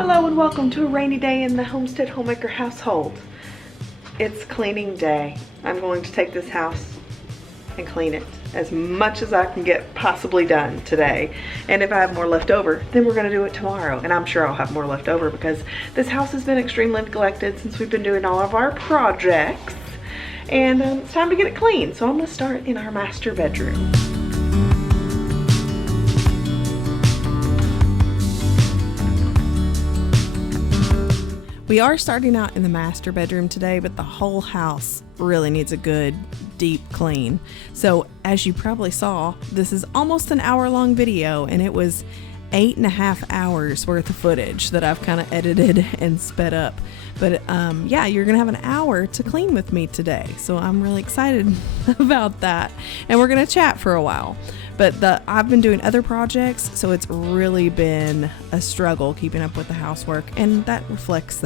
Hello and welcome to a rainy day in the Homestead Homemaker household. It's cleaning day. I'm going to take this house and clean it as much as I can get possibly done today. And if I have more left over, then we're going to do it tomorrow. And I'm sure I'll have more left over because this house has been extremely neglected since we've been doing all of our projects. And it's time to get it clean. So I'm going to start in our master bedroom. We are starting out in the master bedroom today, but the whole house really needs a good deep clean. So as you probably saw, this is almost an hour-long video, and it was 8.5 hours worth of footage that I've kind of edited and sped up. But yeah, you're gonna have an hour to clean with me today, so I'm really excited about that. And we're gonna chat for a while. But I've been doing other projects, so it's really been a struggle keeping up with the housework, and that reflects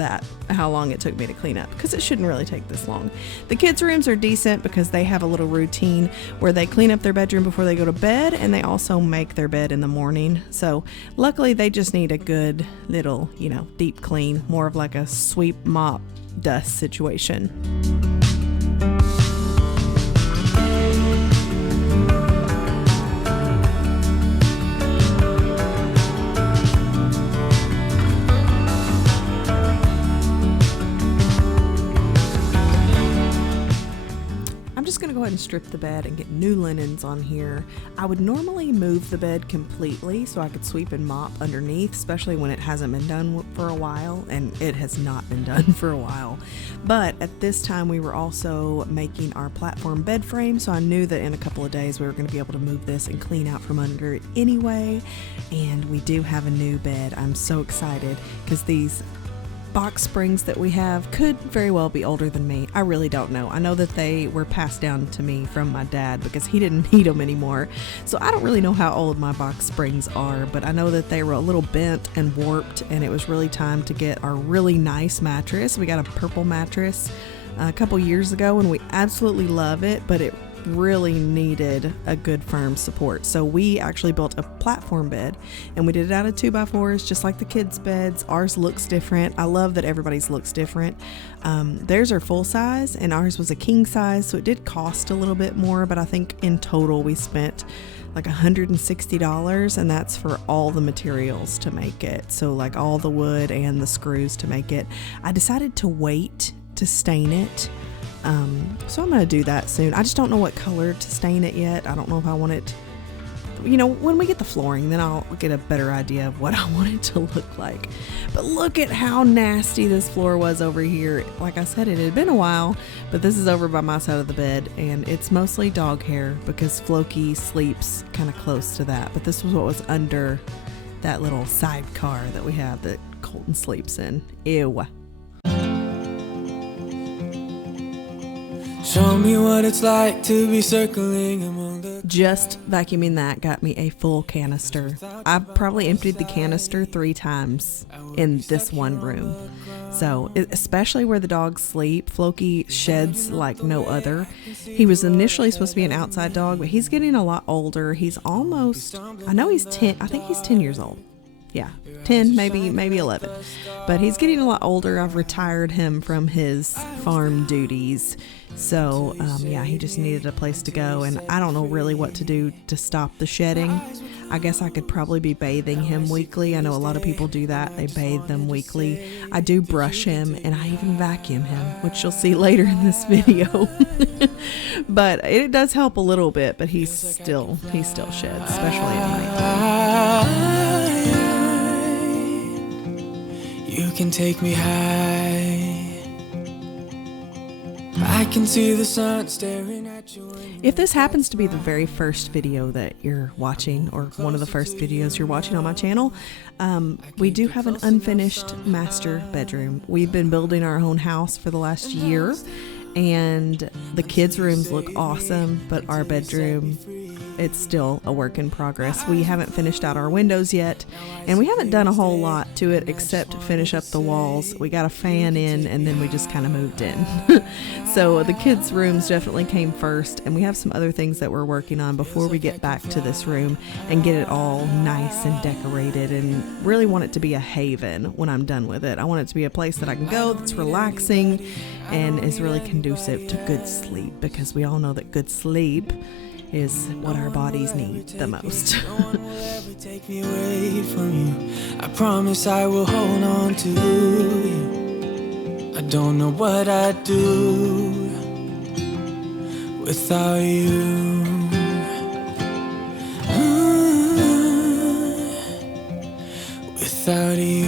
how long it took me to clean up, because it shouldn't really take this long. The kids' rooms are decent because they have a little routine where they clean up their bedroom before they go to bed, and they also make their bed in the morning. So luckily they just need a good little, deep clean, more of like a sweep, mop, dust situation. Go ahead and strip the bed and get new linens on here. I would normally move the bed completely so I could sweep and mop underneath, especially when it hasn't been done for a while, and it has not been done for a while. But at this time we were also making our platform bed frame, so I knew that in a couple of days we were going to be able to move this and clean out from under it anyway. And we do have a new bed. I'm so excited because these box springs that we have could very well be older than me. I really don't know. I know that they were passed down to me from my dad because he didn't need them anymore. So I don't really know how old my box springs are, but I know that they were a little bent and warped, and it was really time to get our really nice mattress. We got a purple mattress a couple years ago and we absolutely love it, but it really needed a good firm support. So we actually built a platform bed, and we did it out of 2x4s just like the kids' beds. Ours looks different. I love that everybody's looks different. Theirs are full size and ours was a king size, so it did cost a little bit more, but I think in total we spent like $160, and that's for all the materials to make it. So like all the wood and the screws to make it. I decided to wait to stain it. So I'm going to do that soon. I just don't know what color to stain it yet. I don't know if I want it, when we get the flooring, then I'll get a better idea of what I want it to look like. But look at how nasty this floor was over here. Like I said, it had been a while, but this is over by my side of the bed, and it's mostly dog hair because Floki sleeps kind of close to that. But this was what was under that little sidecar that we have that Colton sleeps in. Ew. Show me what it's like to be circling among the... Just vacuuming that got me a full canister. I've probably emptied the canister 3 times in this one room. So, especially where the dogs sleep, Floki sheds like no other. He was initially supposed to be an outside dog, but he's getting a lot older. He's almost, I know he's 10, I think he's 10 years old. Yeah, 10, maybe 11. But he's getting a lot older. I've retired him from his farm duties. So, yeah, he just needed a place to go. And I don't know really what to do to stop the shedding. I guess I could probably be bathing him weekly. I know a lot of people do that. They bathe them weekly. I do brush him, and I even vacuum him, which you'll see later in this video. But it does help a little bit, but he still sheds, especially at night. You can take me high. I can see the sun staring at you. If this happens to be the very first video that you're watching, or one of the first videos you're watching on my channel, we do have an unfinished master bedroom. We've been building our own house for the last year, and the kids' rooms look awesome, but our bedroom, it's still a work in progress. We haven't finished out our windows yet, and we haven't done a whole lot to it except finish up the walls. We got a fan in, and then we just kind of moved in. So the kids' rooms definitely came first, and we have some other things that we're working on before we get back to this room and get it all nice and decorated, and really want it to be a haven when I'm done with it. I want it to be a place that I can go that's relaxing and is really conducive to good sleep, because we all know that good sleep is what our bodies need the most. Take me away from you. I promise I will hold on to you. I don't know what I'd do without you. Without you.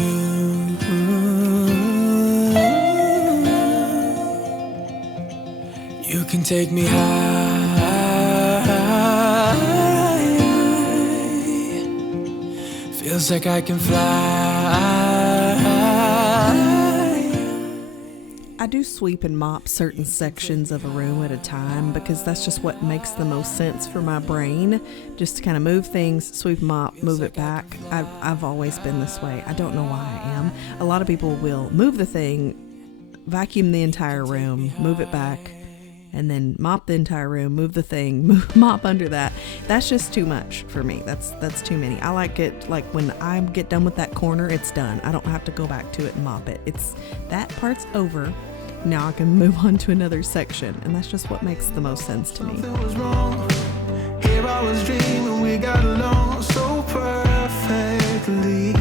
You can take me high. Feels like I can fly. I do sweep and mop certain sections of a room at a time, because that's just what makes the most sense for my brain. Just to kind of move things, sweep, mop, move it back. I've always been this way. I don't know why I am. A lot of people will move the thing, vacuum the entire room, move it back, and then mop the entire room, move the thing, mop under that. That's just too much for me. That's too many. I like it like when I get done with that corner, it's done. I don't have to go back to it and mop it. It's that part's over. Now I can move on to another section, and that's just what makes the most sense to me. Something was wrong. Here I was dreaming we got along so perfectly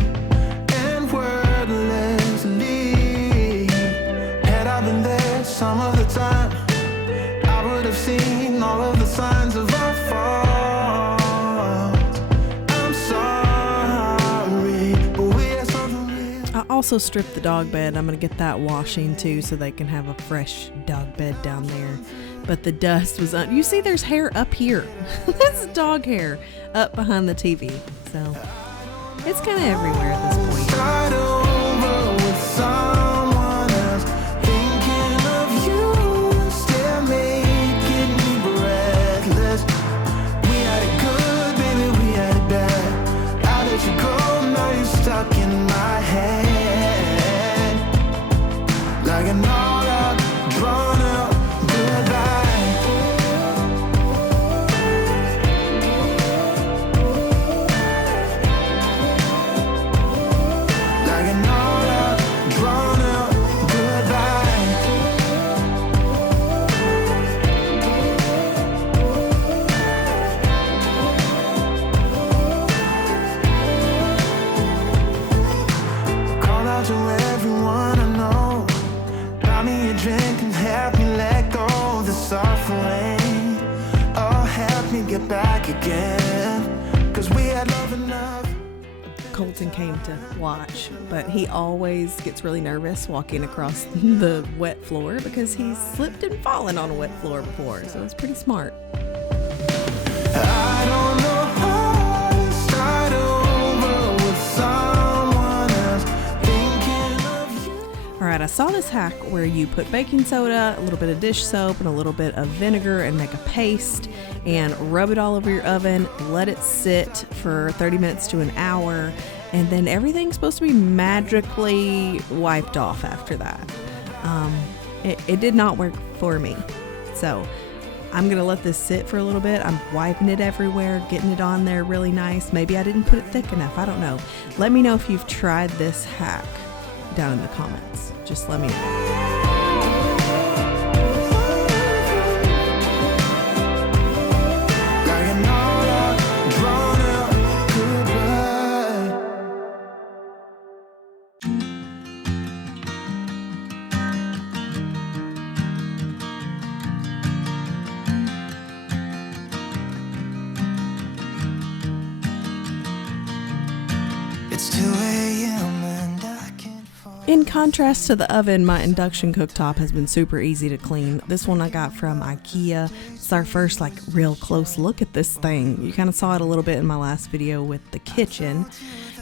and wordlessly. Had I been there some of the time, have seen all of the signs of our fault. I'm sorry, but we had something real. I also stripped the dog bed. I'm going to get that washing too, so they can have a fresh dog bed down there. But the dust was you see there's hair up here. That's dog hair up behind the TV. So it's kind of everywhere at this point. Start over with someone else, thinking of you, still making me breathless. We had it good, baby, we had it bad. I let you go, now you're stuck in my head, like an all-out, drawn-out goodbye. Like an all-out, drawn-out goodbye. Call out to everyone I know, buy me a drink and help me let go of the suffering. Oh, help me get back again, 'cause we had love enough. Colton came to watch, but he always gets really nervous walking across the wet floor because he's slipped and fallen on a wet floor before, so it's pretty smart. I don't know how to start over with someone else, thinking of you. All right, I saw this hack where you put baking soda, a little bit of dish soap, and a little bit of vinegar and make a paste and rub it all over your oven, let it sit for 30 minutes to an hour, and then everything's supposed to be magically wiped off after that. It did not work for me. So I'm going to let this sit for a little bit. I'm wiping it everywhere, getting it on there really nice. Maybe I didn't put it thick enough. I don't know. Let me know if you've tried this hack down in the comments. Just let me know. Like an all-out, drawn-out goodbye. It's 2 a.m. and I can't fall. In contrast to the oven, my induction cooktop has been super easy to clean. This one I got from IKEA. It's our first real close look at this thing. You kind of saw it a little bit in my last video with the kitchen.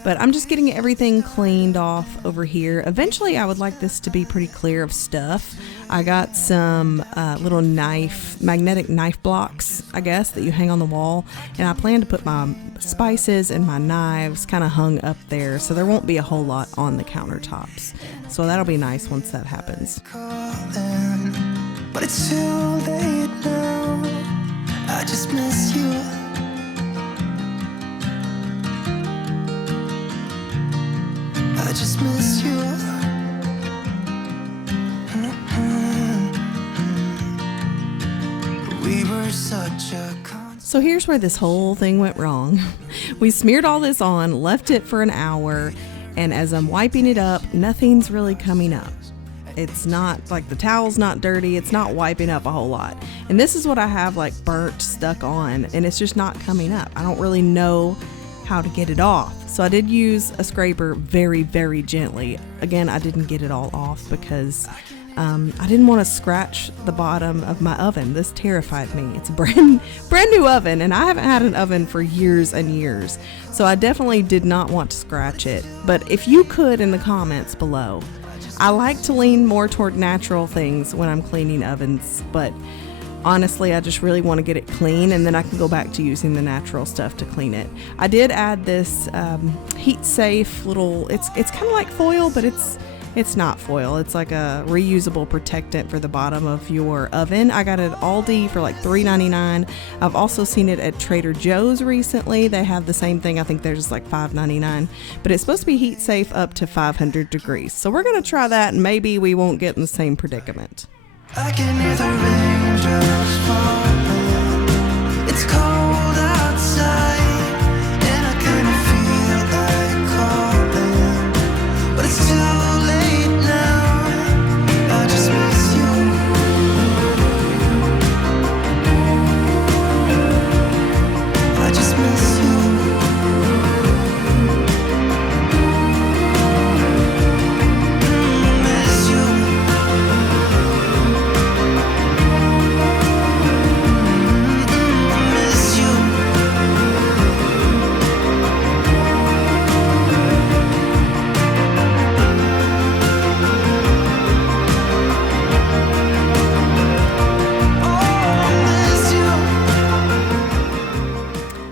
But I'm just getting everything cleaned off over here. Eventually I would like this to be pretty clear of stuff. I got some little magnetic knife blocks, I guess, that you hang on the wall. And I plan to put my spices and my knives kind of hung up there, so there won't be a whole lot on the countertops. So that'll be nice once that happens. But it's too late now. I just miss you. I just miss you. We were such a So here's where this whole thing went wrong. We smeared all this on, left it for an hour, and as I'm wiping it up, nothing's really coming up. It's not like the towel's not dirty. It's not wiping up a whole lot. And this is what I have like burnt stuck on, and it's just not coming up. I don't really know how to get it off. So I did use a scraper very, very gently. Again, I didn't get it all off because I didn't want to scratch the bottom of my oven. This terrified me. It's a brand new oven, and I haven't had an oven for years and years. So I definitely did not want to scratch it. But if you could, in the comments below. I like to lean more toward natural things when I'm cleaning ovens, but honestly, I just really want to get it clean, and then I can go back to using the natural stuff to clean it. I did add this heat safe little, it's kind of like foil, but it's not foil. It's like a reusable protectant for the bottom of your oven. I got it at Aldi for like $3.99. I've also seen it at Trader Joe's recently. They have the same thing. I think they're just like $5.99, but it's supposed to be heat safe up to 500 degrees. So we're going to try that, and maybe we won't get in the same predicament. I can hear the raindrops falling. It's cold outside, and I kinda feel like calling, but it's too late now. I just miss you. I just miss you. Miss you. Miss you.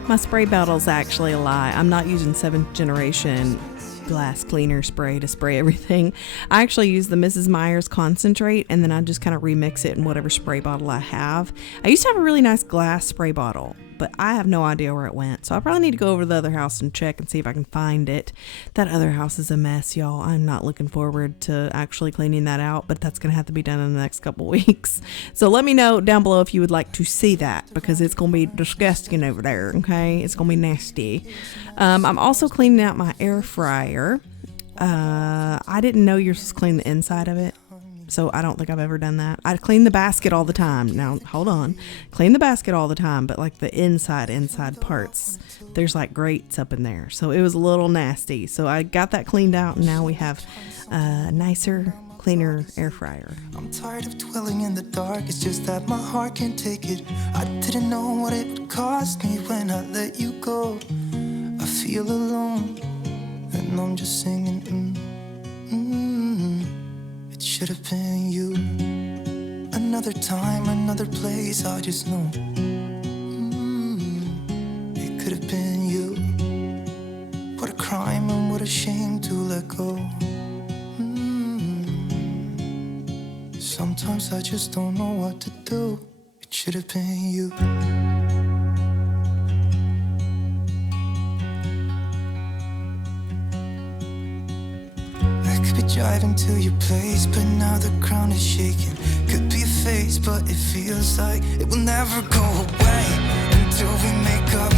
My spray bottle's actually a lie. I'm not using 7th generation glass cleaner spray to spray everything. I actually use the Mrs. Meyer's concentrate, and then I just kind of remix it in whatever spray bottle I have. I used to have a really nice glass spray bottle, but I have no idea where it went. So I probably need to go over to the other house and check and see if I can find it. That other house is a mess, y'all. I'm not looking forward to actually cleaning that out, but that's going to have to be done in the next couple weeks. So let me know down below if you would like to see that, because it's going to be disgusting over there, okay? It's going to be nasty. I'm also cleaning out my air fryer. I didn't know you're supposed to clean the inside of it, so I don't think I've ever done that. I clean the basket all the time. Now, hold on. Clean the basket all the time, but like the inside parts, there's like grates up in there. So it was a little nasty. So I got that cleaned out, and now we have a nicer, cleaner air fryer. I'm tired of dwelling in the dark. It's just that my heart can't take it. I didn't know what it would cost me when I let you go. I feel alone, and I'm just singing. It should have been you. Another time, another place. I just know. It could have been you. What a crime and what a shame to let go. Sometimes I just don't know what to do. It should have been you. I could be driving to your place, but now the ground is shaking. Could be a phase, but it feels like it will never go away until we make up.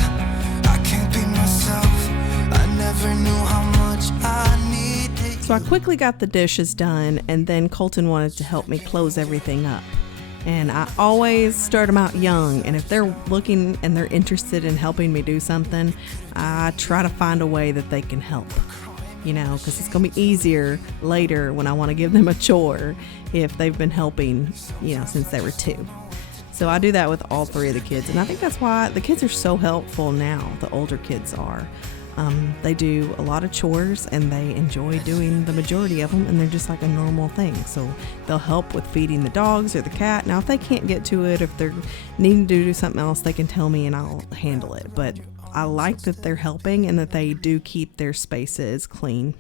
I can't be myself. I never knew how much I needed. So I quickly got the dishes done, and then Colton wanted to help me close everything up. And I always start them out young, and if they're looking and they're interested in helping me do something, I try to find a way that they can help, you know, because it's going to be easier later when I want to give them a chore if they've been helping, you know, since they were 2. So I do that with all 3 of the kids, and I think that's why the kids are so helpful now. The older kids are. They do a lot of chores, and they enjoy doing the majority of them, and they're just like a normal thing. So they'll help with feeding the dogs or the cat. Now, if they can't get to it, if they're needing to do something else, they can tell me and I'll handle it. But I like that they're helping and that they do keep their spaces clean.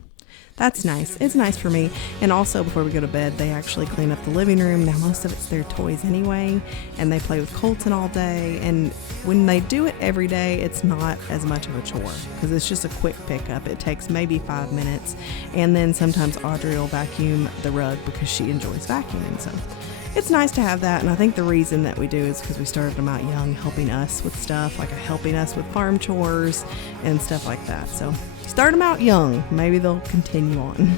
That's nice. It's nice for me. And also, before we go to bed, they actually clean up the living room. Now, most of it's their toys anyway, and they play with Colton all day. And when they do it every day, it's not as much of a chore because it's just a quick pickup. It takes maybe 5 minutes. And then sometimes Audrey will vacuum the rug because she enjoys vacuuming. So it's nice to have that. And I think the reason that we do is because we started them out young, helping us with stuff, like helping us with farm chores and stuff like that. So start them out young. Maybe they'll continue on.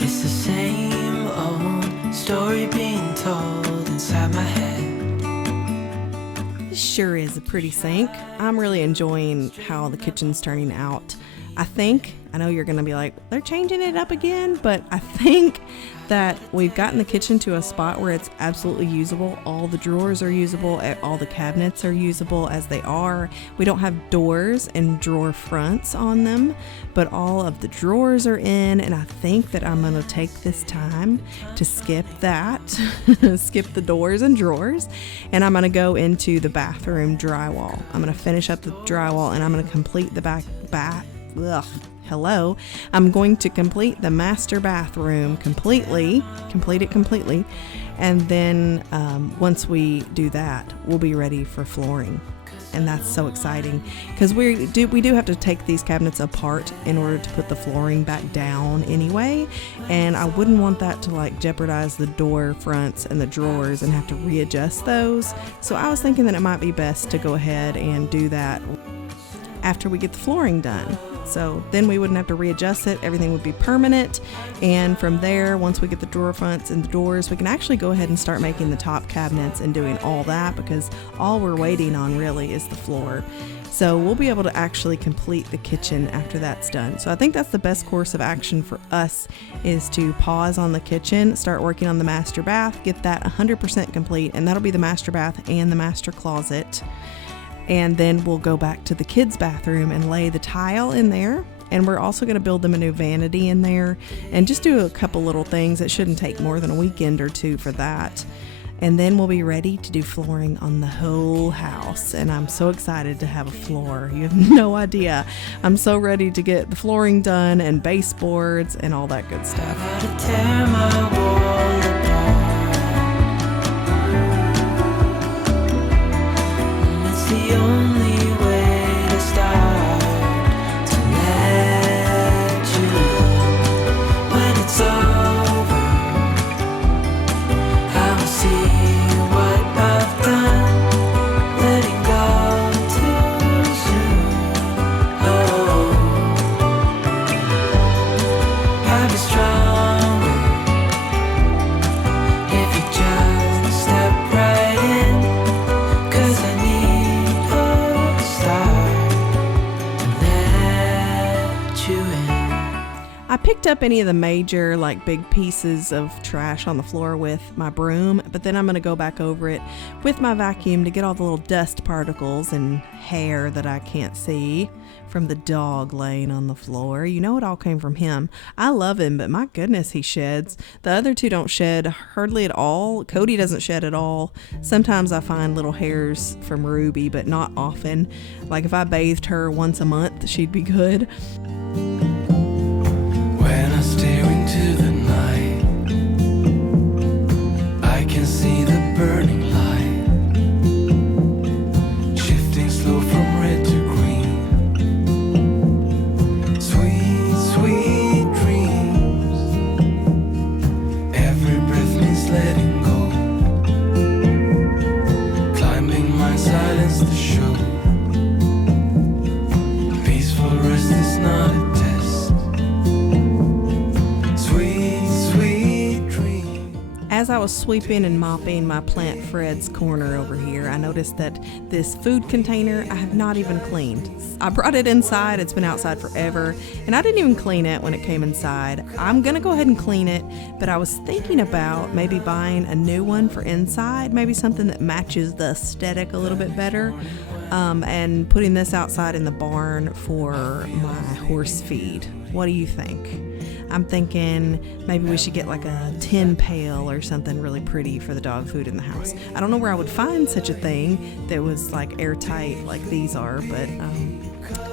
It's the same old story being told inside my head. This sure is a pretty sink. I'm really enjoying how the kitchen's turning out. I know you're going to be like, they're changing it up again, but I think that we've gotten the kitchen to a spot where it's absolutely usable. All the drawers are usable, all the cabinets are usable as they are. We don't have doors and drawer fronts on them, but all of the drawers are in, and I think that I'm going to take this time to skip that, skip the doors and drawers, and I'm going to go into the bathroom drywall. I'm going to finish up the drywall, and I'm going to complete the I'm going to complete the master bathroom complete it completely, and then once we do that, we'll be ready for flooring. And that's so exciting because we do have to take these cabinets apart in order to put the flooring back down anyway, and I wouldn't want that to like jeopardize the door fronts and the drawers and have to readjust those. So I was thinking that it might be best to go ahead and do that after we get the flooring done. So then we wouldn't have to readjust it. Everything would be permanent. And from there, once we get the drawer fronts and the doors, we can actually go ahead and start making the top cabinets and doing all that, because all we're waiting on really is the floor. So we'll be able to actually complete the kitchen after that's done. So I think that's the best course of action for us, is to pause on the kitchen, start working on the master bath, get that 100% complete, and that'll be the master bath and the master closet. And then we'll go back to the kids' bathroom and lay the tile in there. And we're also going to build them a new vanity in there and just do a couple little things. It shouldn't take more than a weekend or two for that. And then we'll be ready to do flooring on the whole house. And I'm so excited to have a floor. You have no idea. I'm so ready to get the flooring done and baseboards and all that good stuff. I gotta tear my wall apart. It's the only way to start to let you in. When it's over, I will see what I've done, letting go too soon. Oh, I'll be stronger if you just step right in, 'cause I need a start to let you in. I picked up any of the major, like big pieces of trash on the floor with my broom, but then I'm going to go back over it with my vacuum to get all the little dust particles and hair that I can't see from the dog laying on the floor. You know, it all came from him. I love him, but my goodness, he sheds. The other two don't shed hardly at all. Cody doesn't shed at all. Sometimes I find little hairs from Ruby, but not often. Like if I bathed her once a month, she'd be good. When I stare into the night, I can see the burning light, shifting slow from red to green. Sweet, sweet dreams. Every breath means letting go. Climbing my silence to show. Peaceful rest is not a test. as I was sweeping and mopping my Plant Fred's corner over here, I noticed that this food container I have not even cleaned. I brought it inside. It's been outside forever, and I didn't even clean it when it came inside. I'm going to go ahead and clean it, but I was thinking about maybe buying a new one for inside, maybe something that matches the aesthetic a little bit better, and putting this outside in the barn for my horse feed. What do you think? I'm thinking maybe we should get like a tin pail or something really pretty for the dog food in the house. I don't know where I would find such a thing that was like airtight like these are, but I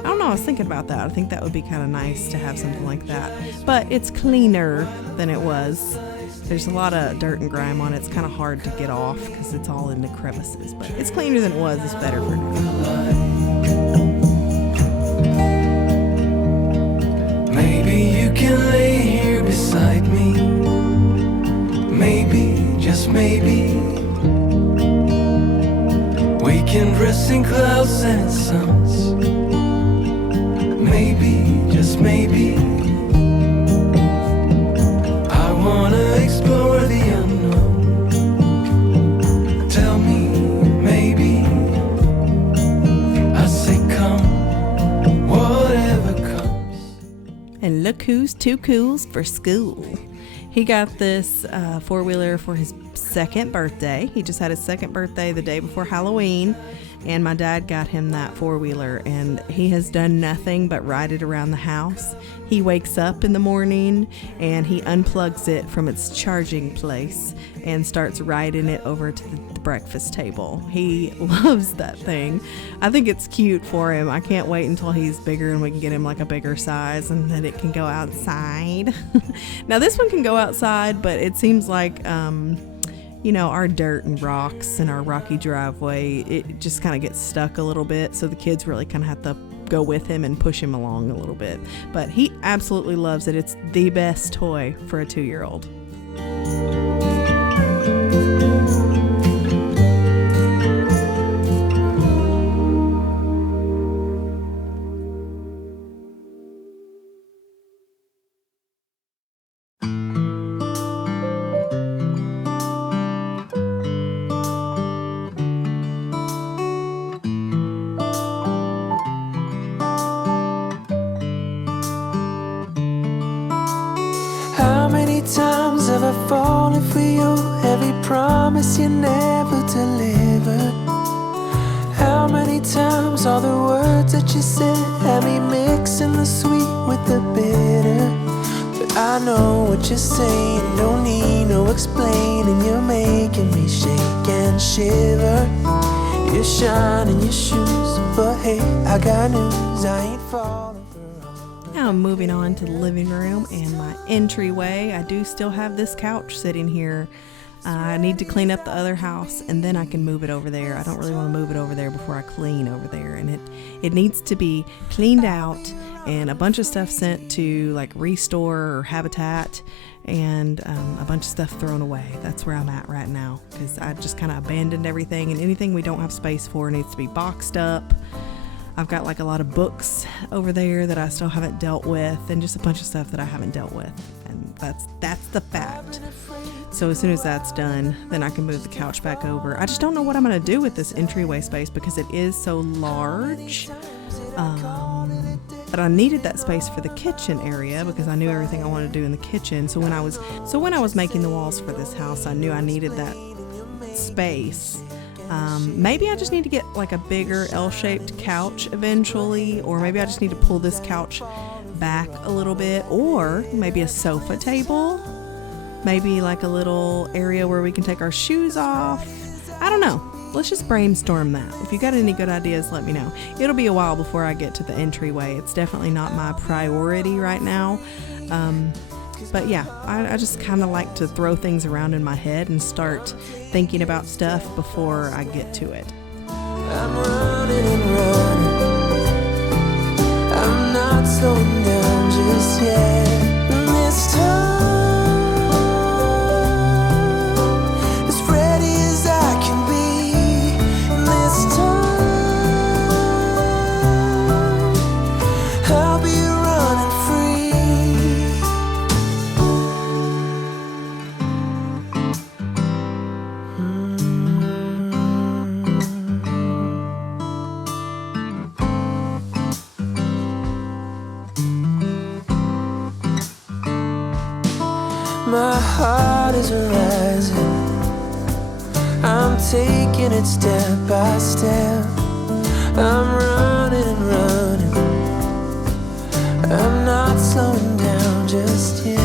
don't know. I was thinking about that. I think that would be kind of nice to have something like that. But it's cleaner than it was. There's a lot of dirt and grime on it. It's kind of hard to get off because it's all in the crevices. But it's cleaner than it was. It's better for now. Maybe you can lay here beside me. Maybe, just maybe, we can rest in clouds and suns. Maybe, just maybe, I wanna explore the unknown. Tell me, maybe, I say come, whatever comes. And look who's too cool for school. He got this four-wheeler for his second birthday. He just had his second birthday the day before Halloween, and my dad got him that four-wheeler, and he has done nothing but ride it around the house. He wakes up in the morning and he unplugs it from its charging place and starts riding it over to the breakfast table. He loves that thing. I think it's cute for him. I can't wait until he's bigger and we can get him like a bigger size and then it can go outside. Now this one can go outside, but it seems like our dirt and rocks and our rocky driveway, it just kind of gets stuck a little bit, so the kids really kind of have to go with him and push him along a little bit. But he absolutely loves it. It's the best toy for a 2-year-old. Times have I fallen for you? Every promise you never delivered. How many times all the words that you said had me mixing the sweet with the bitter? But I know what you're saying, don't need no explaining. You're making me shake and shiver. You're shining your shoes, but hey, I got news, I ain't falling. Now I'm moving on to the living room and my entryway. I do still have this couch sitting here. I need to clean up the other house and then I can move it over there. I don't really want to move it over there before I clean over there, and it needs to be cleaned out and a bunch of stuff sent to like Restore or Habitat, and a bunch of stuff thrown away. That's where I'm at right now because I just kind of abandoned everything, and anything we don't have space for needs to be boxed up. I've got like a lot of books over there that I still haven't dealt with, and just a bunch of stuff that I haven't dealt with, and that's the fact. So as soon as that's done, then I can move the couch back over. I just don't know what I'm going to do with this entryway space because it is so large. But I needed that space for the kitchen area because I knew everything I wanted to do in the kitchen. So when I was making the walls for this house, I knew I needed that space. Maybe I just need to get like a bigger L-shaped couch eventually, or maybe I just need to pull this couch back a little bit, or maybe a sofa table, maybe like a little area where we can take our shoes off. I don't know. Let's just brainstorm that. If you got any good ideas, let me know. It'll be a while before I get to the entryway. It's definitely not my priority right now. But yeah, I just kind of like to throw things around in my head and start thinking about stuff before I get to it. I'm running and running. I'm not slowing down just yet. This time, as ready as I can be. This time, I'll be running free. my heart is rising. I'm taking it step by step. I'm running and running. I'm not slowing down just yet.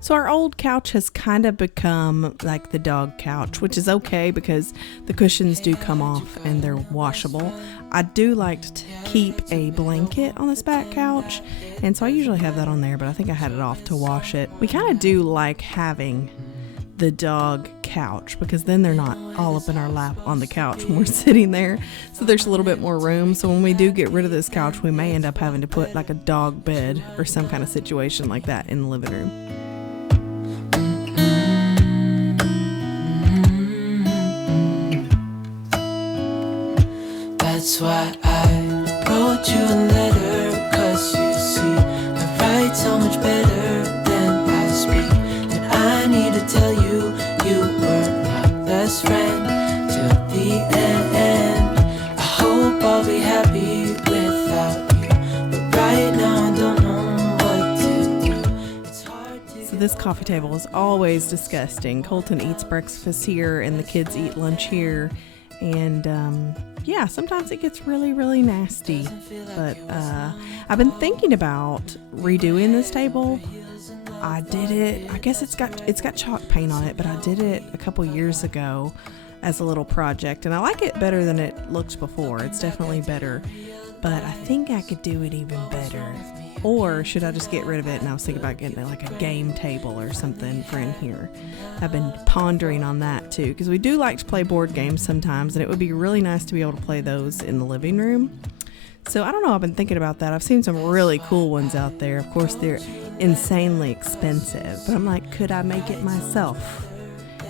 So our old couch has kind of become like the dog couch, which is okay because the cushions do come off and they're washable. I do like to keep a blanket on this back couch, and so I usually have that on there, but I think I had it off to wash it. We kind of do like having the dog couch because then they're not all up in our lap on the couch when we're sitting there, so there's a little bit more room. So when we do get rid of this couch, we may end up having to put like a dog bed or some kind of situation like that in the living room. That's why I wrote you a letter, 'cause you see, I write so much better than I speak. And I need to tell you, you were my best friend till the end. I hope I'll be happy without you, but right now I don't know what to do. It's hard to. So this coffee table is always disgusting. Colton eats breakfast here and the kids eat lunch here, and yeah, sometimes it gets really, really nasty, but I've been thinking about redoing this table. I did it, I guess it's got chalk paint on it, but I did it a couple years ago as a little project, and I like it better than it looked before. It's definitely better, but I think I could do it even better. Or should I just get rid of it? And I was thinking about getting like a game table or something for in here. I've been pondering on that too, because we do like to play board games sometimes, and it would be really nice to be able to play those in the living room. So I don't know, I've been thinking about that. I've seen some really cool ones out there. Of course, they're insanely expensive, but I'm like, could I make it myself?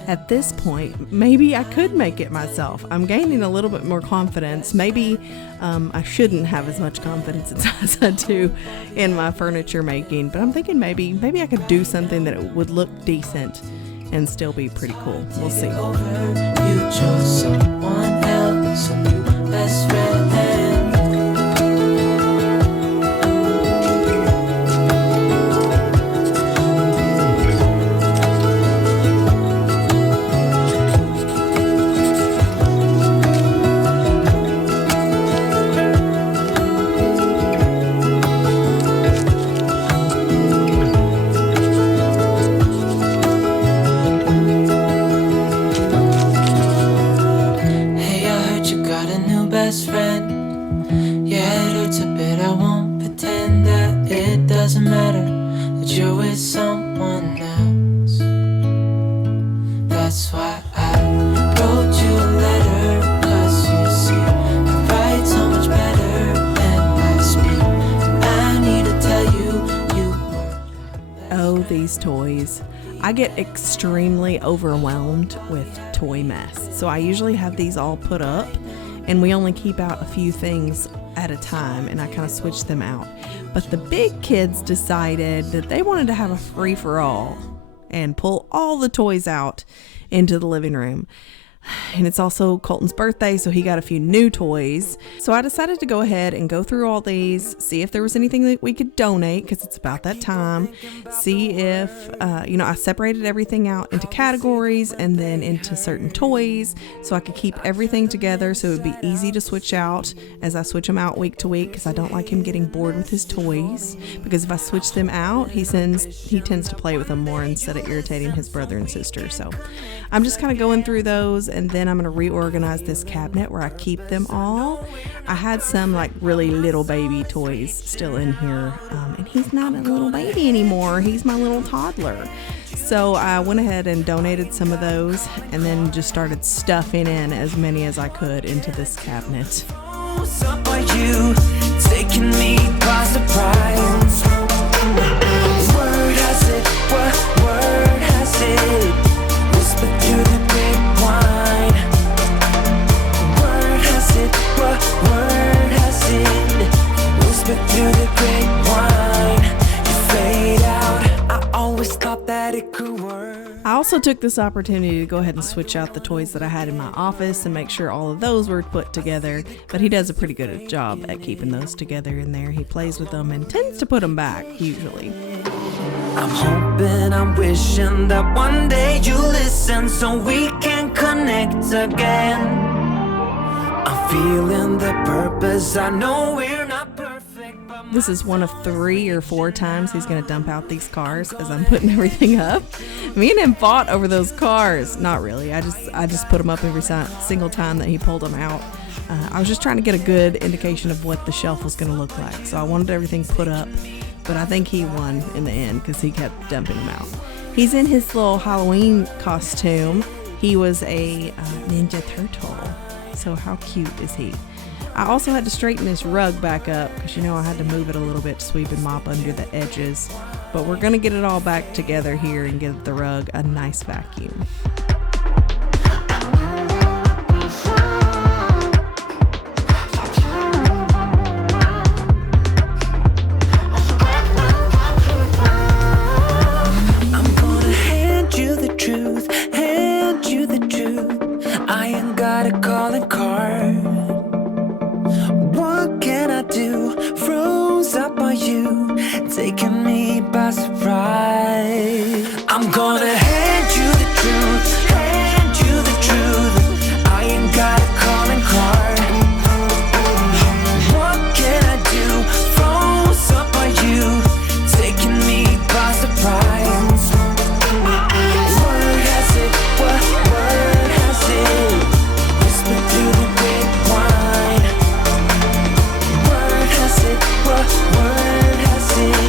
At this point, maybe I could make it myself. I'm gaining a little bit more confidence. Maybe I shouldn't have as much confidence as I do in my furniture making, but I'm thinking maybe I could do something that it would look decent and still be pretty cool. We'll see. You chose someone else, a new best friend. Best friend, yeah, it hurts a bit. I won't pretend that it doesn't matter that you're with someone else. That's why I wrote you a letter, 'cause you see, I write so much better than I speak. And I need to tell you, you were. Oh, these toys. I get extremely overwhelmed with toy mess. So I usually have these all put up, and we only keep out a few things at a time, and I kind of switch them out. But the big kids decided that they wanted to have a free-for-all and pull all the toys out into the living room. And it's also Colton's birthday, so he got a few new toys. So I decided to go ahead and go through all these, see if there was anything that we could donate, because it's about that time. See if, I separated everything out into categories and then into certain toys, so I could keep everything together so it would be easy to switch out as I switch them out week to week, because I don't like him getting bored with his toys, because if I switch them out, he tends to play with them more instead of irritating his brother and sister. So I'm just kind of going through those, and then I'm going to reorganize this cabinet where I keep them all. I had some like really little baby toys still in here, and he's not a little baby anymore. He's my little toddler. So I went ahead and donated some of those, and then just started stuffing in as many as I could into this cabinet. So are you taking me by surprise? Word has it, what word has it? Whisper through the grapevine. Word has it, what word has it? Whisper through the grapevine. You fade out. I always thought that it could work. I also took this opportunity to go ahead and switch out the toys that I had in my office and make sure all of those were put together, but he does a pretty good job at keeping those together in there. He plays with them and tends to put them back usually. I'm hoping, I'm wishing that one day you listen so we can connect again. I'm feeling the purpose, I know we're not perfect, but This is one of 3 or 4 times he's going to dump out these cars as I'm putting everything up. Me and him fought over those cars. Not really. I just put them up every single time that he pulled them out. I was just trying to get a good indication of what the shelf was going to look like. So I wanted everything put up, but I think he won in the end because he kept dumping them out. He's in his little Halloween costume. He was a Ninja Turtle. So how cute is he? I also had to straighten this rug back up because, I had to move it a little bit to sweep and mop under the edges. But we're going to get it all back together here and give the rug a nice vacuum. I'm gonna hand you the truth. I ain't got a calling card. What can I do? Froze up by you, taking me by surprise. I'm gonna hand you the truth. I ain't got a calling card. What can I do? Froze up by you, taking me by surprise. Word has it, word has it, whisper through the grapevine. Word has it, word has it,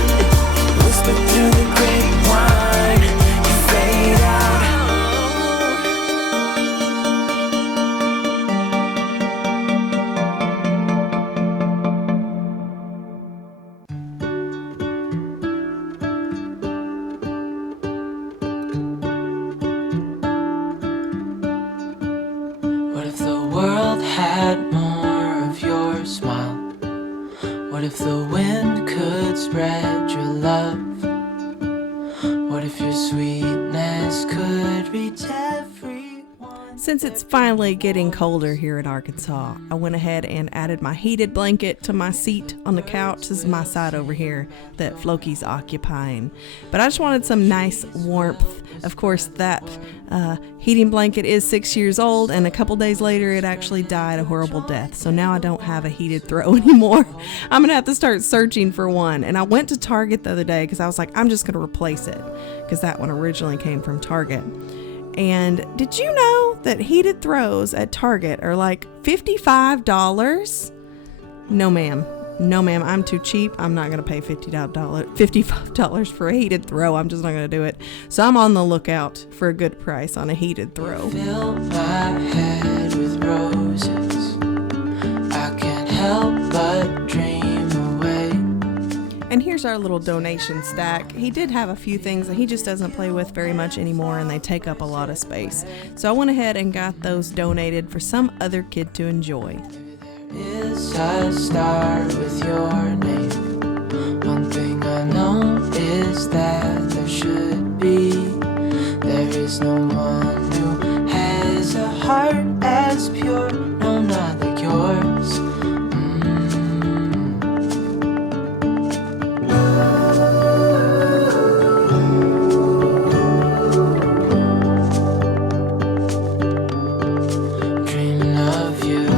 whisper through the grapevine. You fade out. What if the world had more of your smile? What if the wind could spread your love? What if your sweetness could reach everyone? Since it's finally getting colder here in Arkansas, I went ahead and added my heated blanket to my seat on the couch. This is my side over here that Floki's occupying. But I just wanted some nice warmth. Of course, that heating blanket is 6 years old, and a couple days later it actually died a horrible death. So now I don't have a heated throw anymore. I'm going to have to start searching for one. And I went to Target the other day because I was like, I'm just going to replace it because that one originally came from Target. And did you know that heated throws at Target are like $55? No, ma'am. No, ma'am. I'm too cheap. I'm not going to pay $55 for a heated throw. I'm just not going to do it. So I'm on the lookout for a good price on a heated throw. Fill my head with roses. I can't help but dream away. And here's our little donation stack. He did have a few things that he just doesn't play with very much anymore, and they take up a lot of space. So I went ahead and got those donated for some other kid to enjoy. Is a star with your name. One thing I know is that there should be. There is no one who has a heart as pure. No, not like yours. Dreaming of you.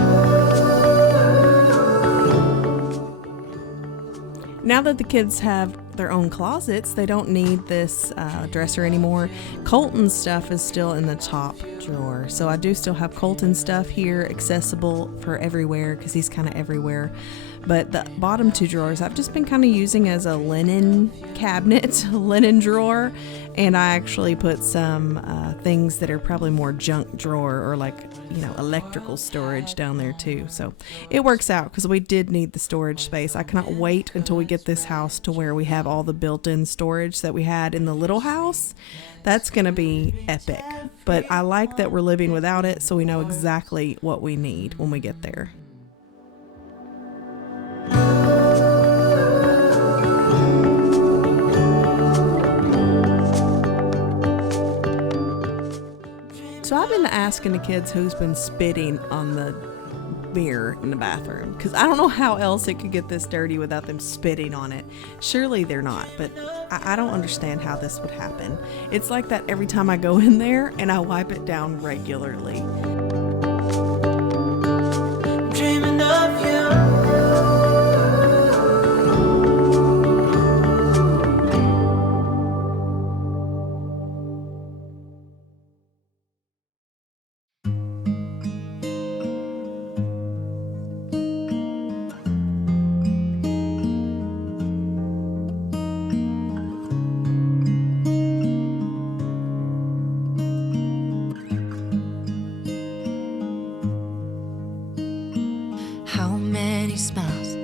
Now that the kids have their own closets, they don't need this dresser anymore. Colton's stuff is still in the top drawer. So I do still have Colton's stuff here accessible for everywhere because he's kind of everywhere. But the bottom 2 drawers I've just been kind of using as a linen cabinet, linen drawer. And I actually put some things that are probably more junk drawer or like, electrical storage down there too. So it works out because we did need the storage space. I cannot wait until we get this house to where we have all the built-in storage that we had in the little house. That's going to be epic. But I like that we're living without it, so we know exactly what we need when we get there. So I've been asking the kids who's been spitting on the nightmare in the bathroom because I don't know how else it could get this dirty without them spitting on it. Surely they're not, but I don't understand how this would happen. It's like that every time I go in there and I wipe it down regularly. Dreaming of you. How many smiles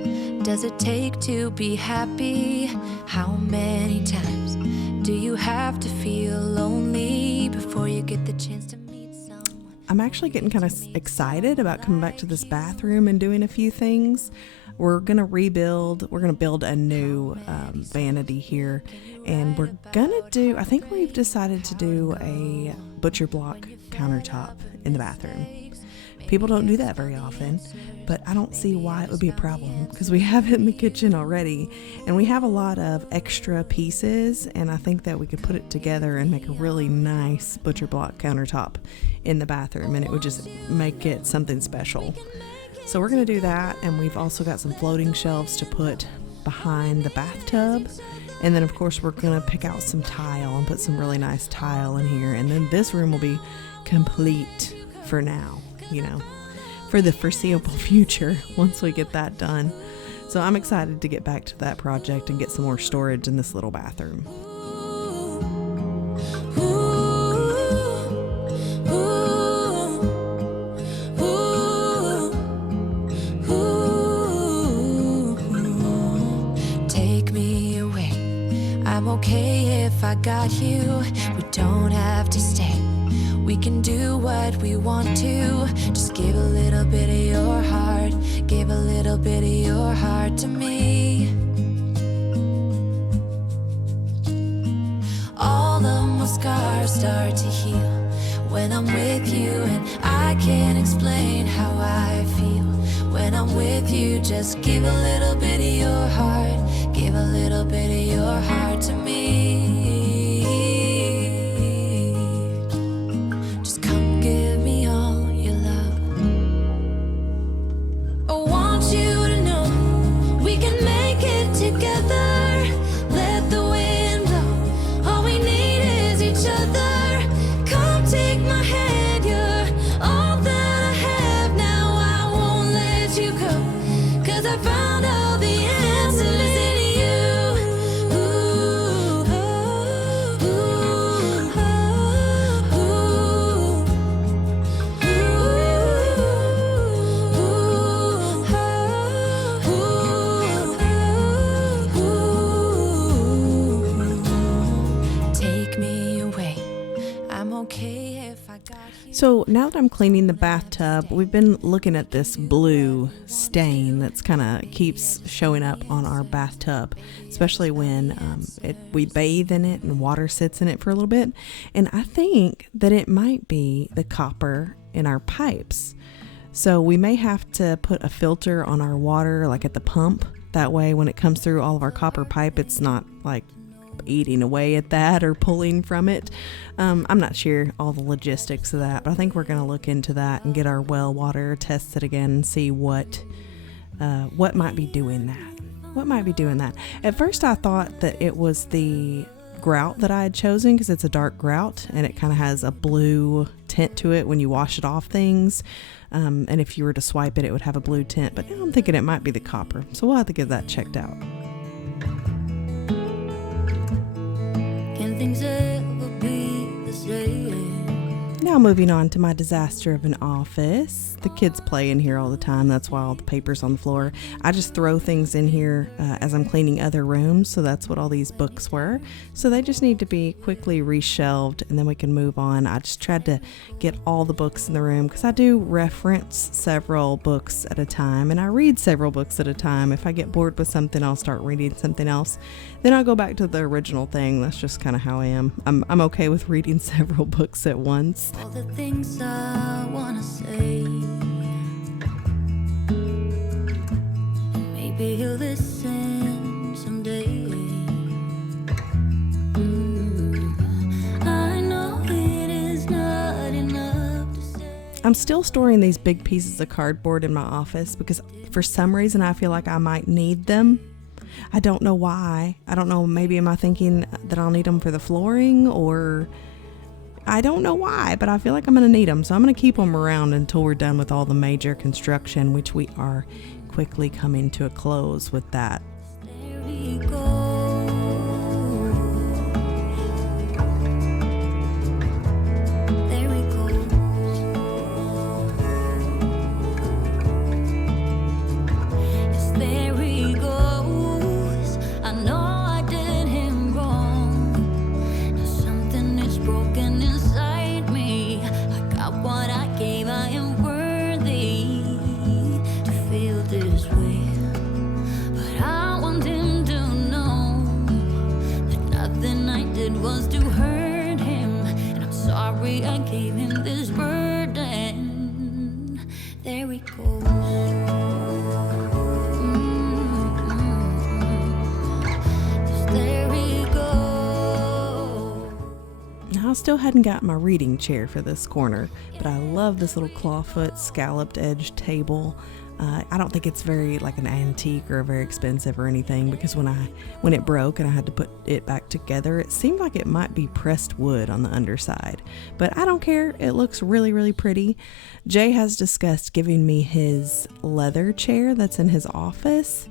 does it take to be happy? How many times do you have to feel lonely before you get the chance to meet someone? I'm actually getting kind of excited about coming back to this bathroom and doing a few things. We're going to build a new vanity here, and I think we've decided to do a butcher block countertop in the bathroom. People don't do that very often, but I don't see why it would be a problem because we have it in the kitchen already, and we have a lot of extra pieces, and I think that we could put it together and make a really nice butcher block countertop in the bathroom, and it would just make it something special. So we're going to do that, and we've also got some floating shelves to put behind the bathtub, and then of course we're going to pick out some tile and put some really nice tile in here, and then this room will be complete for now. For the foreseeable future once we get that done. So I'm excited to get back to that project and get some more storage in this little bathroom. Take me away. I'm okay if I got you. We don't have to stay. We can do what we want to. Just give a little bit of your heart. Give a little bit of your heart to me. All of my scars start to heal when I'm with you, and I can't explain how I feel when I'm with you. Just give a little bit of your heart. Give a little bit of your heart to me. So now that I'm cleaning the bathtub, we've been looking at this blue stain that's kind of keeps showing up on our bathtub, especially when we bathe in it and water sits in it for a little bit. And I think that it might be the copper in our pipes. So we may have to put a filter on our water, like at the pump. That way when it comes through all of our copper pipe, it's not like eating away at that or pulling from it. I'm not sure all the logistics of that, but I think we're going to look into that and get our well water tested again and see what might be doing that. At first I thought that it was the grout that I had chosen because it's a dark grout and it kind of has a blue tint to it when you wash it off things. And if you were to swipe it, it would have a blue tint, but now I'm thinking it might be the copper. So we'll have to get that checked out. Can things ever be the same? Now moving on to my disaster of an office. The kids play in here all the time. That's why all the paper's on the floor. I just throw things in here as I'm cleaning other rooms. So that's what all these books were. So they just need to be quickly reshelved and then we can move on. I just tried to get all the books in the room because I do reference several books at a time and I read several books at a time. If I get bored with something, I'll start reading something else. Then I'll go back to the original thing. That's just kind of how I am. I'm okay with reading several books at once. All the things I wanna say, feel the same someday. I know it is not enough to say. I'm still storing these big pieces of cardboard in my office because for some reason I feel like I might need them. I don't know why. I don't know, maybe am I thinking that I'll need them for the flooring, or I don't know why, but I feel like I'm going to need them. So I'm going to keep them around until we're done with all the major construction, which we are quickly coming to a close with that. There we go. There we go. Yes, there he goes. I know I did him wrong. Now something is broken inside me. I got what I gave. I am worthy to feel this way. But I want him to know that nothing I did was to hurt him. And I'm sorry I gave him this burden. There he goes. Yes, there he goes. Now, I still hadn't got my reading chair for this corner, but I love this little clawfoot scalloped edge table. I don't think it's very like an antique or very expensive or anything, because when it broke and I had to put it back together, it seemed like it might be pressed wood on the underside. But I don't care. It looks really, really pretty. Jay has discussed giving me his leather chair that's in his office.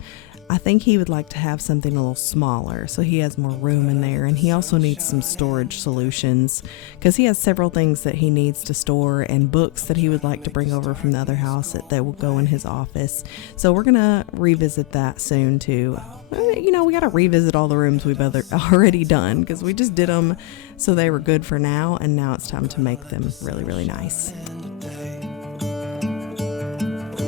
I think he would like to have something a little smaller so he has more room in there, and he also needs some storage solutions because he has several things that he needs to store and books that he would like to bring over from the other house that will go in his office. So we're gonna revisit that soon too. We gotta revisit all the rooms we've already done because we just did them so they were good for now, and now it's time to make them really, really nice. And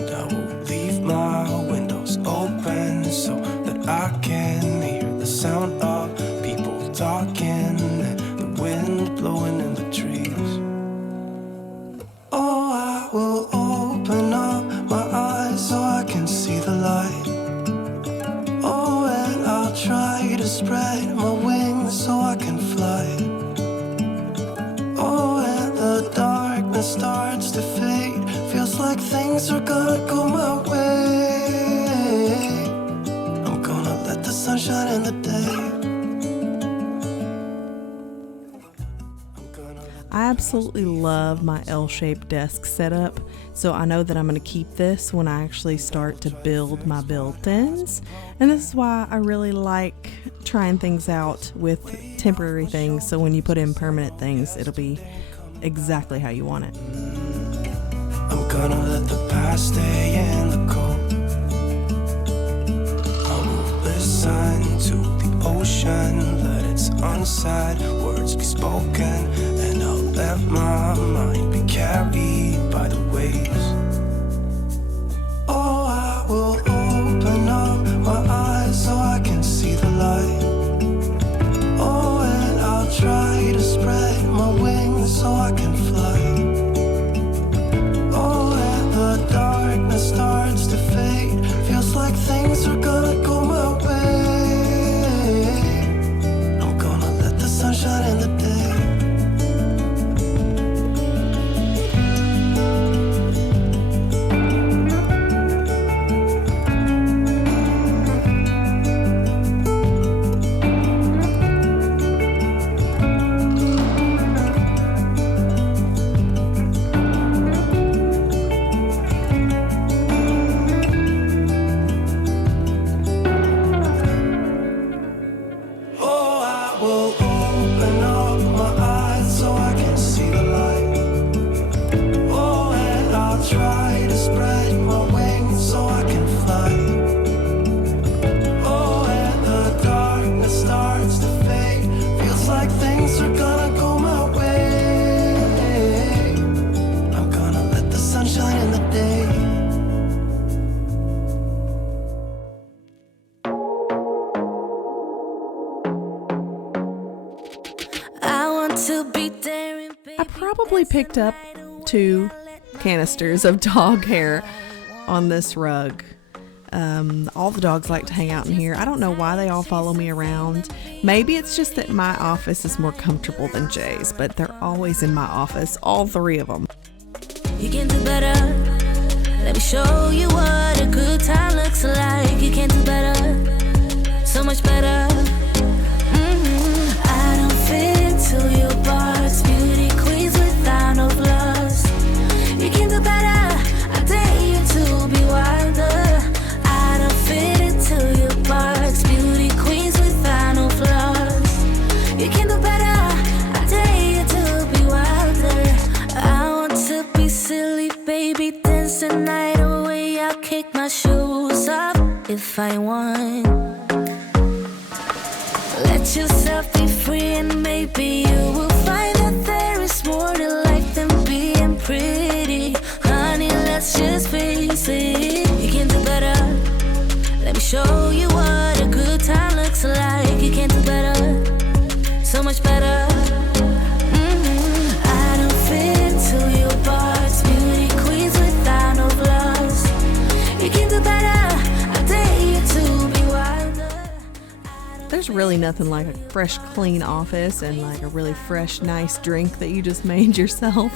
I will leave my windows open so that I can hear the sound of people talking and the wind blowing in the trees. Oh, I will open up my eyes so I can see the light. Oh, and I'll try to spread my wings so I can fly. Oh, and the darkness starts to fade. Feels like things are gonna go my way. I'm gonna let the sun shine in the day. I absolutely love my L-shaped desk setup, so I know that I'm going to keep this when I actually start to build my built-ins. And this is why I really like trying things out with temporary things, so when you put in permanent things, it'll be exactly how you want it. I'm gonna let the past stay in the cold. I will listen to the ocean, let its unsaid words be spoken, and I'll let my mind be carried by the waves. Oh, I will open up my eyes so I can see the light. Oh, and I'll try to spread my wings so I can fly. Oh, and the darkness starts to fade. Feels like things are gonna go my way. I'm gonna let the sun shine in the day. I probably picked up 2 canisters of dog hair on this rug. All the dogs like to hang out in here. I don't know why they all follow me around. Maybe it's just that my office is more comfortable than Jay's, but they're always in my office, all three of them. You can do better. Let me show you what a good time looks like. You can do better. So much better. I don't fit into your box. Beauty queens without no flaws. You can do better. I dare you to be wilder. I don't fit into your box. Beauty queens without no flaws. You can do better. I dare you to be wilder. I want to be silly, baby, dance the night away. I'll kick my shoes off if I want. Let yourself be free and maybe you will find that there is more to life than being pretty. Honey, let's just face it. You can do better. Let me show you what a good time looks like. You can do better. So much better. I don't fit into your box. Beauty queens without no flaws. You can do better. I dare you to be wilder. There's really nothing like a fresh, clean office and like a really fresh, nice drink that you just made yourself.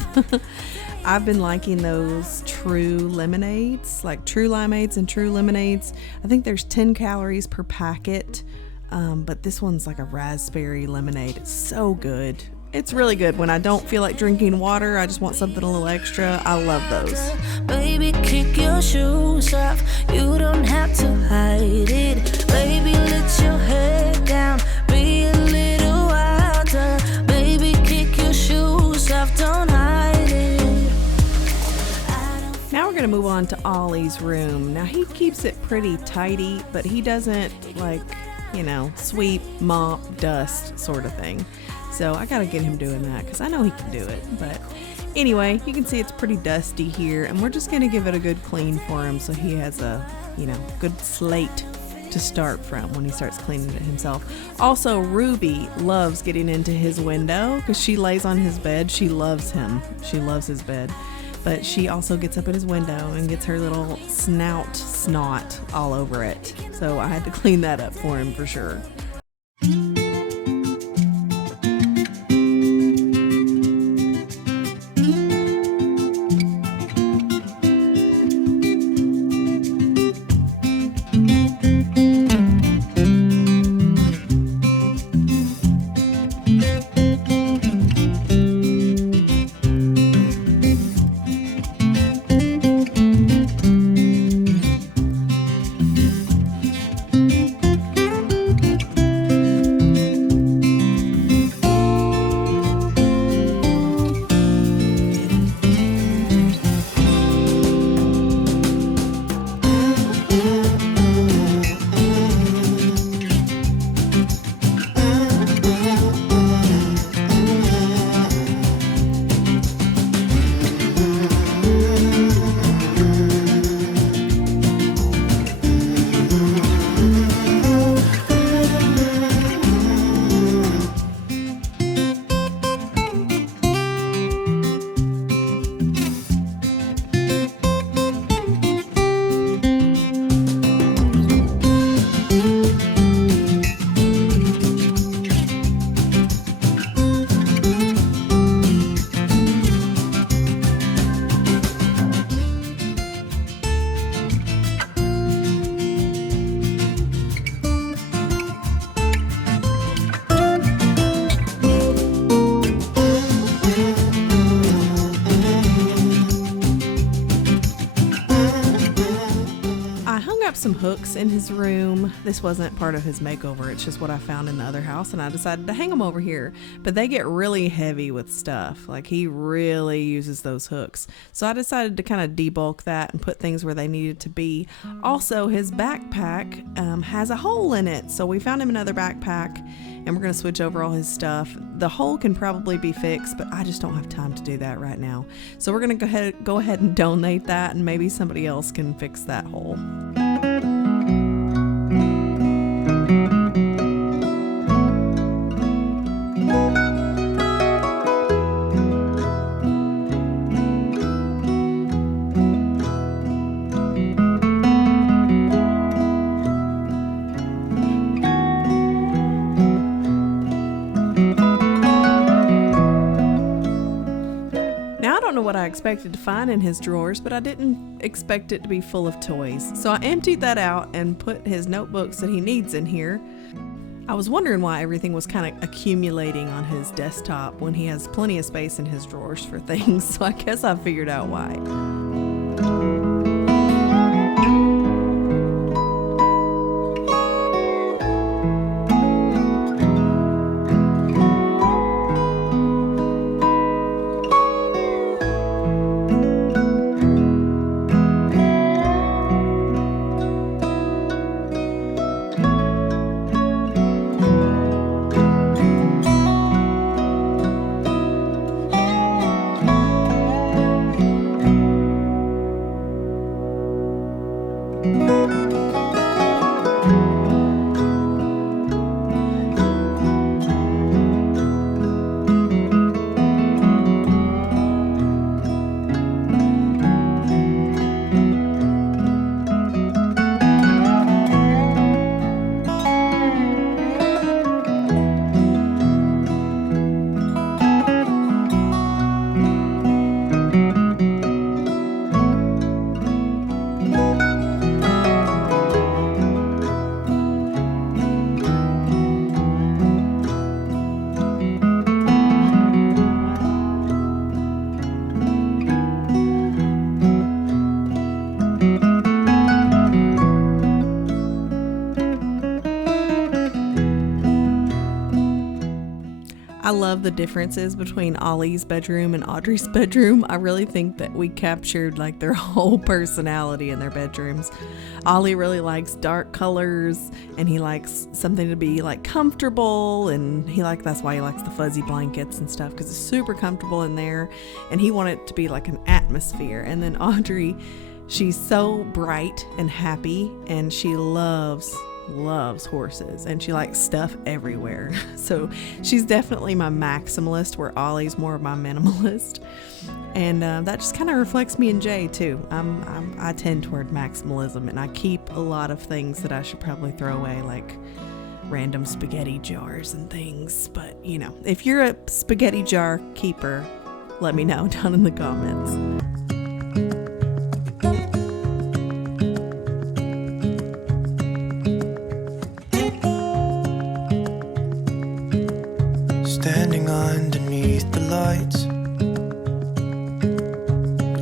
I've been liking those True lemonades, like True limeades and True lemonades. I think there's 10 calories per packet, but this one's like a raspberry lemonade. It's so good. It's really good. When I don't feel like drinking water, I just want something a little extra. I love those. Baby, kick your shoes off. You don't have to hide it. Baby, let your head down. Be a little wilder. Baby, kick your shoes off. Don't hide it. Now we're going to move on to Ollie's room. Now he keeps it pretty tidy, but he doesn't sweep, mop, dust sort of thing. So I gotta get him doing that because I know he can do it. But anyway, you can see it's pretty dusty here, and we're just gonna give it a good clean for him so he has a good slate to start from when he starts cleaning it himself. Also, Ruby loves getting into his window because she lays on his bed. She loves him. She loves his bed. But she also gets up in his window and gets her little snot all over it. So I had to clean that up for him for sure. Some hooks in his room. This wasn't part of his makeover. It's just what I found in the other house, and I decided to hang them over here. But they get really heavy with stuff. Like, he really uses those hooks. So I decided to kind of debulk that and put things where they needed to be. Also, his backpack has a hole in it. So we found him another backpack, and we're going to switch over all his stuff. The hole can probably be fixed, but I just don't have time to do that right now. So we're going to go ahead and donate that, and maybe somebody else can fix that hole. expected to find in his drawers, but I didn't expect it to be full of toys. So I emptied that out and put his notebooks that he needs in here. I was wondering why everything was kind of accumulating on his desktop when he has plenty of space in his drawers for things, so I guess I figured out why. I love the differences between Ollie's bedroom and Audrey's bedroom. I really think that we captured like their whole personality in their bedrooms. Ollie really likes dark colors, and he likes something to be like comfortable, and that's why he likes the fuzzy blankets and stuff, because it's super comfortable in there, and he wanted it to be like an atmosphere. And then Audrey, she's so bright and happy, and she loves horses, and she likes stuff everywhere. So she's definitely my maximalist, where Ollie's more of my minimalist, and that just kind of reflects me and Jay too. I tend toward maximalism, and I keep a lot of things that I should probably throw away, like random spaghetti jars and things. But you know, if you're a spaghetti jar keeper, let me know down in the comments. Standing underneath the lights,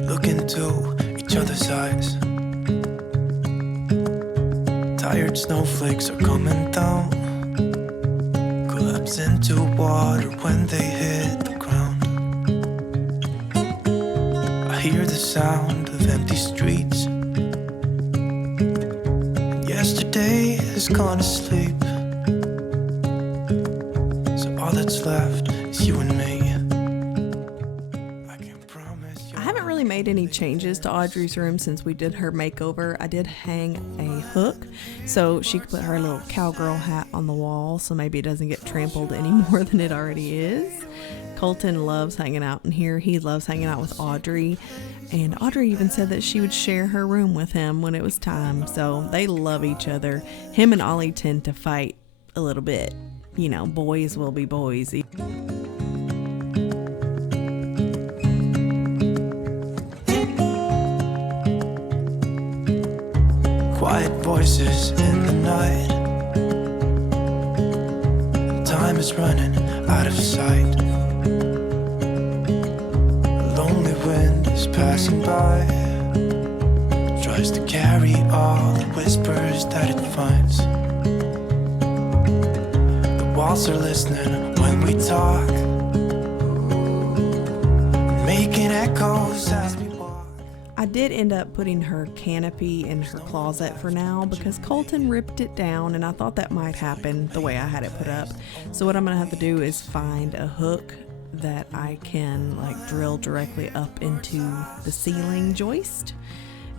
look into each other's eyes. Tired snowflakes are coming down, collapse into water when they hit the ground. I hear the sound of empty streets, and yesterday has gone to sleep. All that's left is you and me. I can promise you. I haven't really made any changes to Audrey's room since we did her makeover. I did hang a hook so she could put her little cowgirl hat on the wall, so maybe it doesn't get trampled any more than it already is. Colton loves hanging out in here. He loves hanging out with Audrey, and Audrey even said that she would share her room with him when it was time. So they love each other. Him and Ollie tend to fight a little bit. You know, boys will be boys. Quiet voices in the night, time is running out of sight. A lonely wind is passing by, tries to carry all the whispers that it finds. Walls are listening when we talk, making echoes as we walk. I did end up putting her canopy in her closet for now because Colton ripped it down, and I thought that might happen the way I had it put up. So what I'm gonna have to do is find a hook that I can like drill directly up into the ceiling joist.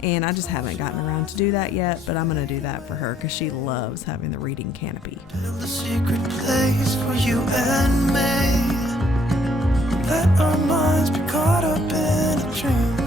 And I just haven't gotten around to do that yet, but I'm going to do that for her because she loves having the reading canopy. Build a secret place for you and me. Let our minds be caught up in a dream.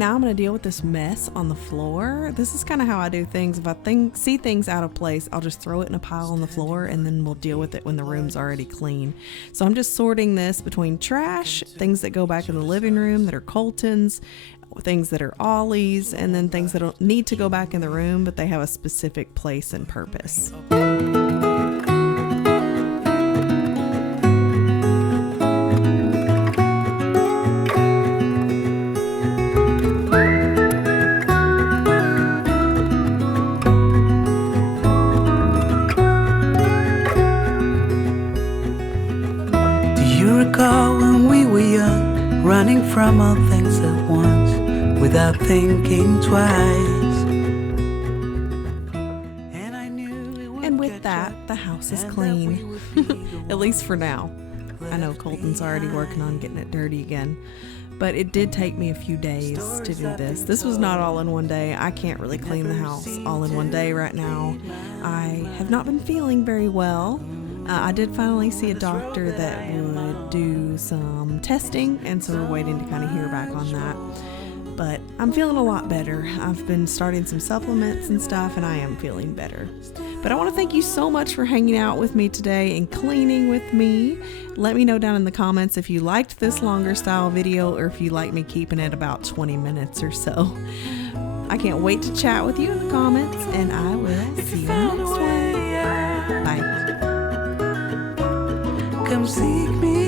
now I'm going to deal with this mess on the floor. This is kind of how I do things. If I see things out of place, I'll just throw it in a pile on the floor and then we'll deal with it when the room's already clean. So I'm just sorting this between trash, things that go back in the living room that are Colton's, things that are Ollie's, and then things that don't need to go back in the room, but they have a specific place and purpose. When we were young, running from all things at once, without thinking twice. And with that, the house is clean. At least for now. I know Colton's already working on getting it dirty again. But it did take me a few days to do this. This was not all in one day. I can't really clean the house all in one day right now. I have not been feeling very well. I did finally see a doctor that would do some testing, and so we're waiting to kind of hear back on that. But I'm feeling a lot better. I've been starting some supplements and stuff, and I am feeling better. But I want to thank you so much for hanging out with me today and cleaning with me. Let me know down in the comments if you liked this longer style video or if you like me keeping it about 20 minutes or so. I can't wait to chat with you in the comments, and I will see you in the next one. Bye. Come seek me